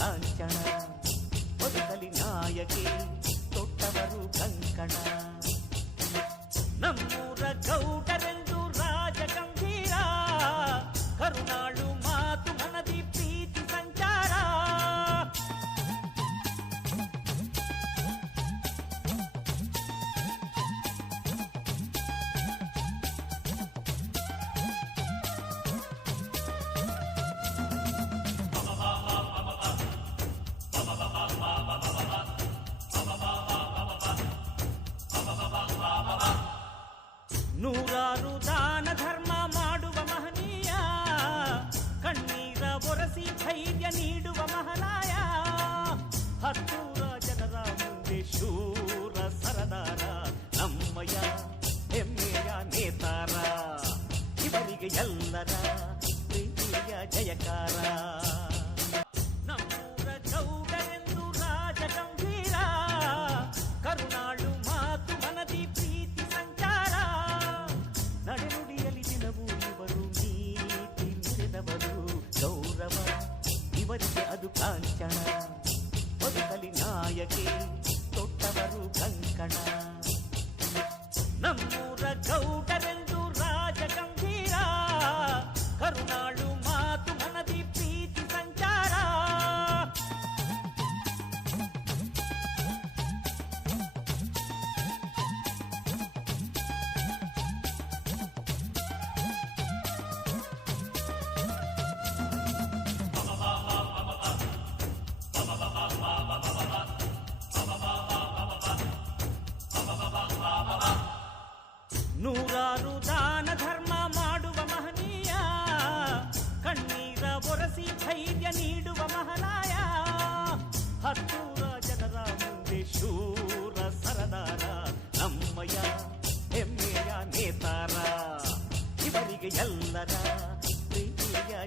and ದಾಸೂರ ಜನರ ಮುಂದೆ ಶೂರ ಸರದಾರ ನಮ್ಮಯ ಹೆಮ್ಮೆಯ ನೇತಾರ ಇವರಿಗೆ ಎಲ್ಲರ ಪ್ರೀತಿಯ ಜಯಕಾರ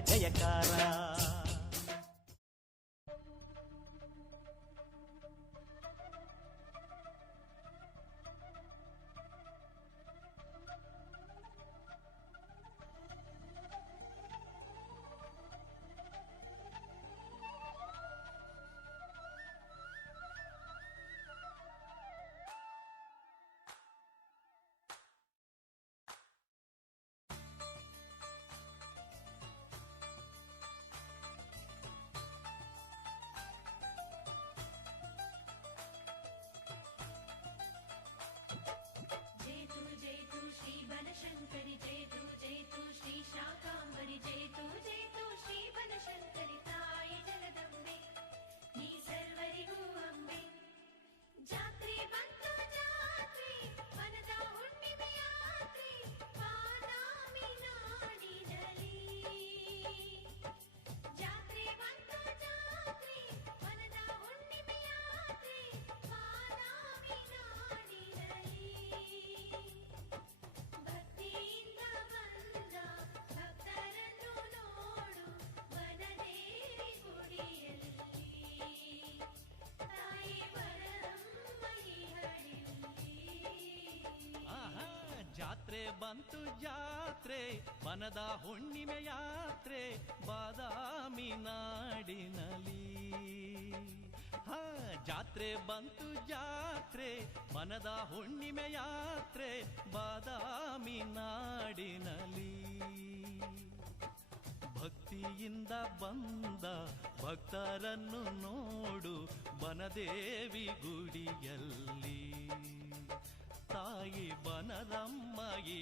ಜಯಕಾರ ಬಂತು ಜಾತ್ರೆ ಬನದ ಹುಣ್ಣಿಮೆ ಯಾತ್ರೆ, ಬಾದಾಮಿ ನಾಡಿನಲ್ಲಿ. ಹಾ, ಜಾತ್ರೆ ಬಂತು ಜಾತ್ರೆ ಬನದ ಹುಣ್ಣಿಮೆ ಯಾತ್ರೆ, ಬಾದಾಮಿ ನಾಡಿನಲ್ಲಿ. ಭಕ್ತಿಯಿಂದ ಬಂದ ಭಕ್ತರನ್ನು ನೋಡು ಬನದೇವಿ ಗುಡಿಯಲ್ಲಿ. ತಾಯಿ ಬನದಮ್ಮ ಈ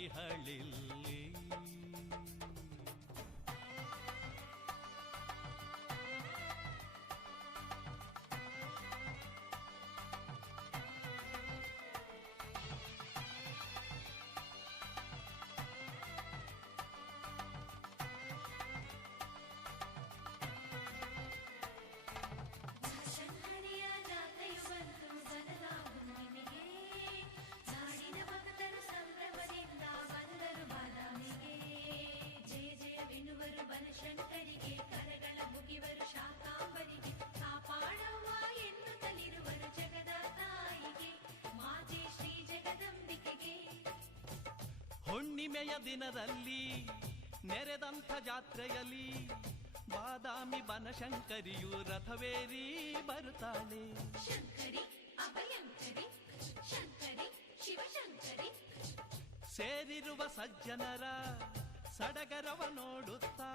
ಹುಣ್ಣಿಮೆಯ ದಿನದಲ್ಲಿ ನೆರೆದಂಥ ಜಾತ್ರೆಯಲ್ಲಿ ಬಾದಾಮಿ ಬನಶಂಕರಿಯು ರಥವೇರಿ ಬರುತ್ತಾಳೆ. ಶಂಕರಿ ಅಭಯಂಕರಿ ಶಂಕರಿ ಶಿವಶಂಕರಿ. ಸೇರಿರುವ ಸಜ್ಜನರ ಸಡಗರವ ನೋಡುತ್ತಾ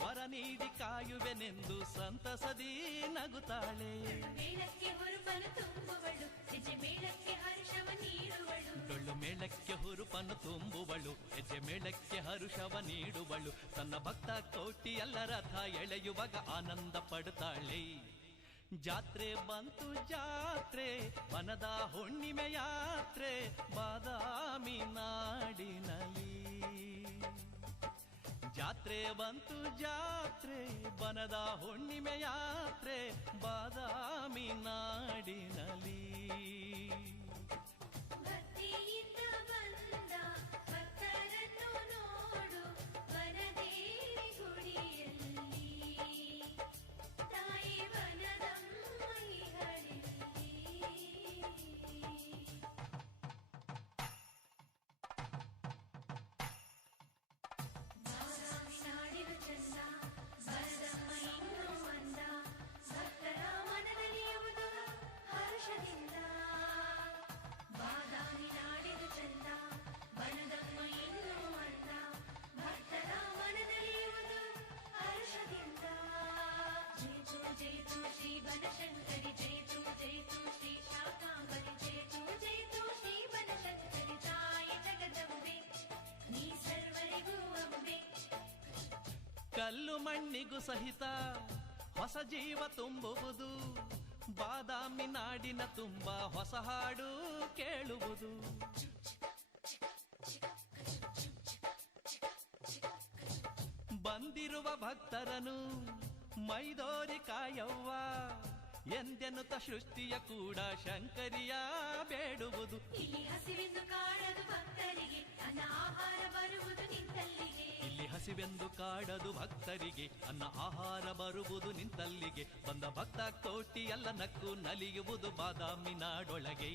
ವರ ನೀಡಿ ಕಾಯುವೆನೆಂದು ಸಂತಸದಿ ನಗುತ್ತಾಳೆ. ಮೇಳಕ್ಕೆ ಹರ್ಷವ ನೀಡುವಳು. ಡೊಳ್ಳು ಮೇಳಕ್ಕೆ ಹುರುಪನ್ನು ತುಂಬುವಳು, ಹೆಜ್ಜೆ ಮೇಳಕ್ಕೆ ಹರುಷವ ನೀಡುವಳು. ತನ್ನ ಭಕ್ತ ಕೋಟಿಯಲ್ಲ ರಥ ಎಳೆಯುವಾಗ ಆನಂದ ಪಡುತ್ತಾಳೆ. ಜಾತ್ರೆ ಬಂತು ಜಾತ್ರೆ ಮನದ ಹುಣ್ಣಿಮೆ ಯಾತ್ರೆ, ಬಾದಾಮಿ ನಾಡಿನಲ್ಲಿ. ಜಾತ್ರೆ ಬಂತು ಜಾತ್ರೆ ಬನದ ಹುಣ್ಣಿಮೆ ಯಾತ್ರೆ, ಬಾದಾಮಿ ನಾಡಿನಲ್ಲಿ ಕಲ್ಲು ಮಣ್ಣಿಗೂ ಸಹಿತ ಹೊಸ ಜೀವ ತುಂಬುವುದು. ಬಾದಾಮಿ ನಾಡಿನ ತುಂಬ ಹೊಸ ಹಾಡು ಕೇಳುವುದು. ಬಂದಿರುವ ಭಕ್ತರನು ಮೈದೋರಿ ಕಾಯವ್ವ ಎಂದೆನ್ನುತ್ತ ಸೃಷ್ಟಿಯ ಕೂಡ ಶಂಕರಿಯ ಬೇಡುವುದು. ಇಲ್ಲಿ ಹಸಿವೆಂದು ಕಾಡದು ಭಕ್ತರಿಗೆ ಆಹಾರ ಬರುವುದು ನಿಂತಲ್ಲಿಗೆ. ಹಸಿವೆಂದು ಕಾಡದು ಭಕ್ತರಿಗೆ ಅನ್ನ ಆಹಾರ ಬರುವುದು ನಿಂತಲ್ಲಿಗೆ ಬಂದ ಭಕ್ತ ಕೋಟಿ ಎಲ್ಲ ನಕ್ಕು ನಲಿಯುವುದು ಬಾದಾಮಿ ನಾಡೊಳಗೆ.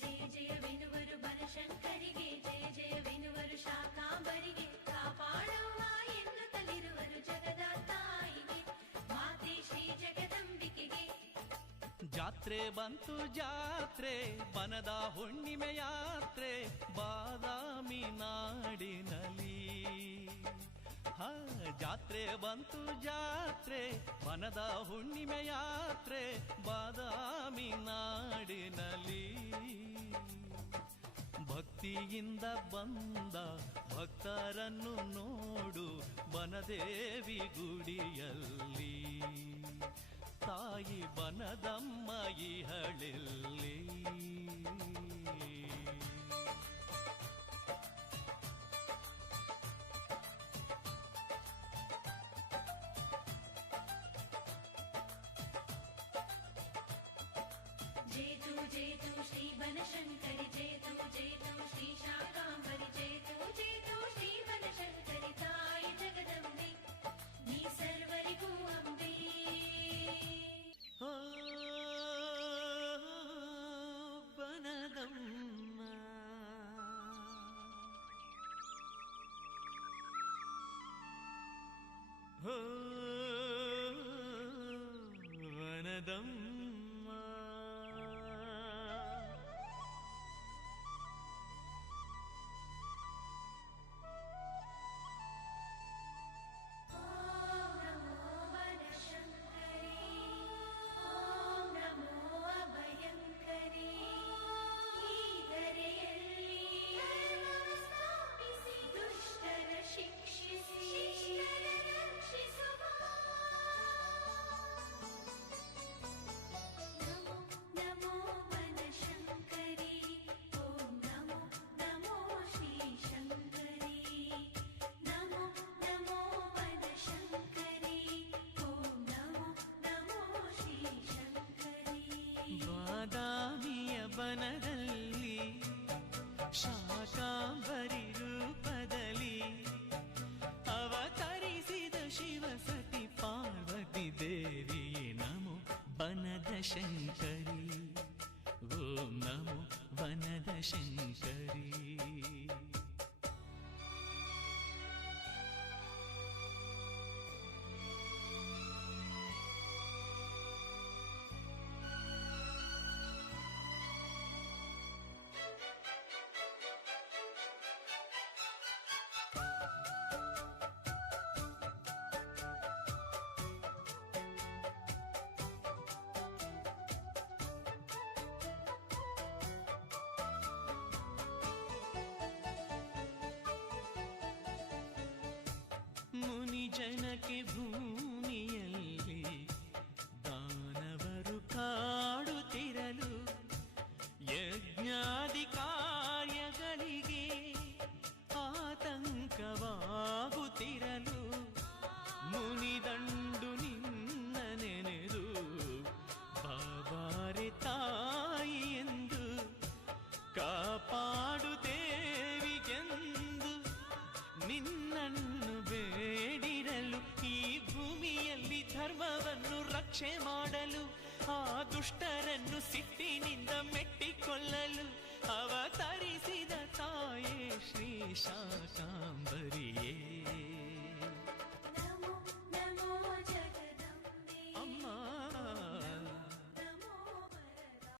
ಜಯ ಜಯವೆನುವರು ಬನಶಂಕರಿಗೆ ಜಯ ಜಯವೆನುವರು ಶಾಕಾಂಬರಿಗೆ ಕಾಪಾಡವ್ವ ಎನ್ನುತ್ತಲಿರುವರು ಜಗದ ತಾಯಿಗೆ ಮಾತೆ ಶ್ರೀ ಜಗದಂಬಿಕೆಗೆ. ಜಾತ್ರೆ ಬಂತು ಜಾತ್ರೆ ಬನದ ಹುಣ್ಣಿಮೆ ಯಾತ್ರೆ ಬಾದಾಮಿ ನಾಡಿನಲ್ಲಿ. ಹಾ, ಜಾತ್ರೆ ಬಂತು ಜಾತ್ರೆ ಬನದ ಹುಣ್ಣಿಮೆ ಯಾತ್ರೆ, ಬಾದಾಮಿ ನಾಡಿನಲ್ಲಿ. ಭಕ್ತಿಯಿಂದ ಬಂದ ಭಕ್ತರನ್ನು ನೋಡು ಬನದೇವಿ ಗುಡಿಯಲ್ಲಿ. ತಾಯಿ ಬನದಮ್ಮ ಈ जेतु श्रीवनशङ्करि जेतु जेतु श्रीशाकाम्बरि जेतु जेतु श्रीवनशङ्करि ताय जगदम्बे नी सर्वरिगू अम्बे बनदम्म हो वनदम् ಮನದಲ್ಲಿ ಶಾಕಾಂಬರಿ ರೂಪದಲ್ಲಿ ಅವತರಿಸಿದ ಶಿವಸತಿ ಪಾರ್ವತಿ ದೇವಿಯೇ ನಮೋ ಬನದ ಶಂಕರಿ ಓಂ ನಮೋ ವನದ ಶಂಕರಿ मुनि जन के भू ಅವತರಿಸಿದ ತಾಯೇ ಶ್ರೀ ಶಾಕಾಂಬರಿಯೇ